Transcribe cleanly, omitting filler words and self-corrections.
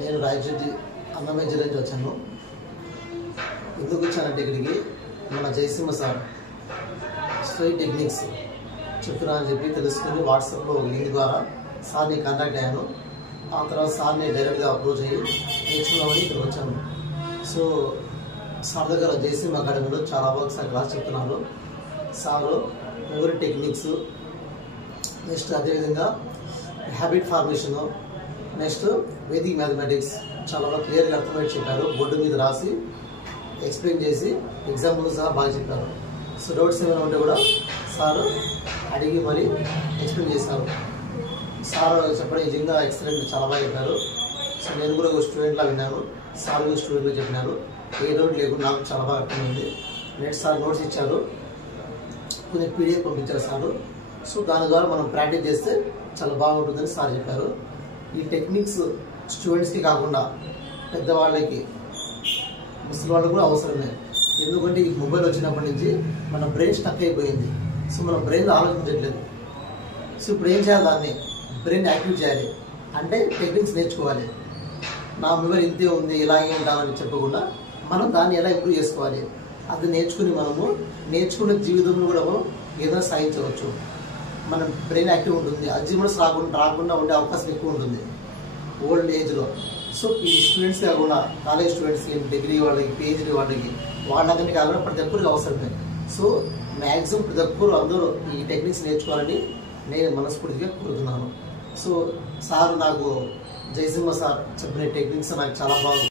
నేను రాయచూటి అన్నమయ్య జిల్లా నుంచి వచ్చాను. ఎందుకు వచ్చానంటే ఇక్కడికి మన జయసింహ సార్ స్ట్రైట్ టెక్నిక్స్ చెప్తున్నా అని చెప్పి తెలుసుకుని వాట్సాప్లో లింక్ ద్వారా సార్ని కాంటాక్ట్ అయ్యాను. ఆ తర్వాత సార్ని డైరెక్ట్గా అప్రోచ్ అయ్యి నేర్చుకున్నామని ఇక్కడికి వచ్చాను. సో సార్ దగ్గర జయసింహ అకాడమీలో చాలా బాగా సార్ క్లాస్ చెప్తున్నారు. సారు మెమరీ టెక్నిక్స్, నెక్స్ట్ అదేవిధంగా habit formation, next Vedic mathematics చాలా బాగా క్లియర్గా అర్థమయ్యి చెప్పారు. బోర్డు మీద రాసి ఎక్స్ప్లెయిన్ చేసి ఎగ్జాంపుల్ సహా బాగా చెప్పారు. సో డౌట్స్ ఏమైనా ఉంటే కూడా సార్ అడిగి మరీ ఎక్స్ప్లెయిన్ చేశారు. సార్ చెప్పడం నిజంగా ఎక్సలెంట్, చాలా బాగా చెప్పారు. సో నేను కూడా ఒక స్టూడెంట్లా విన్నాను, సార్ కూడా స్టూడెంట్గా చెప్పినారు. ఏ డౌట్ లేకుండా నాకు చాలా బాగా అర్థమైంది. నెక్స్ట్ సార్ నోట్స్ ఇచ్చారు, కొన్ని పీడిఎఫ్ పంపించారు సారు. సో దాని ద్వారా మనం ప్రాక్టీస్ చేస్తే చాలా బాగుంటుందని సార్ చెప్పారు. ఈ టెక్నిక్స్ స్టూడెంట్స్కి కాకుండా పెద్దవాళ్ళకి, ముసలి వాళ్ళకి కూడా అవసరమే. ఎందుకంటే ఈ మొబైల్ వచ్చినప్పటి నుంచి మన బ్రెయిన్ స్టక్ అయిపోయింది. సో మన బ్రెయిన్లో ఆలోచించట్లేదు. సో ఇప్పుడు ఏం చేయాలి, దాన్ని బ్రెయిన్ యాక్టివ్ చేయాలి అంటే టెక్నిక్స్ నేర్చుకోవాలి. నా మొబైల్ ఇంతే ఉంది ఇలాగే ఉంటామని చెప్పకుండా మనం దాన్ని ఎలా ఇంప్రూవ్ చేసుకోవాలి, అది నేర్చుకుని మనము నేర్చుకునే జీవితంలో కూడా ఏదైనా సాధించవచ్చు. మన బ్రెయిన్ యాక్టివ్ ఉంటుంది, అల్జీమర్స్ రాకుండా ఉండే అవకాశం ఎక్కువ ఉంటుంది ఓల్డ్ ఏజ్లో. సో ఈ స్టూడెంట్స్ కాకుండా కాలేజ్ స్టూడెంట్స్కి, డిగ్రీ వాళ్ళకి, పిహెచ్డీ వాళ్ళకంటే కాకుండా ప్రతి ఒక్కరికి అవసరమే. సో మ్యాక్సిమం ప్రతి ఒక్కరు అందరూ ఈ టెక్నిక్స్ నేర్చుకోవాలని నేను మనస్ఫూర్తిగా కోరుతున్నాను. సో సార్ నాకు జయసింహ సార్ చెప్పిన టెక్నిక్స్ నాకు చాలా బాగా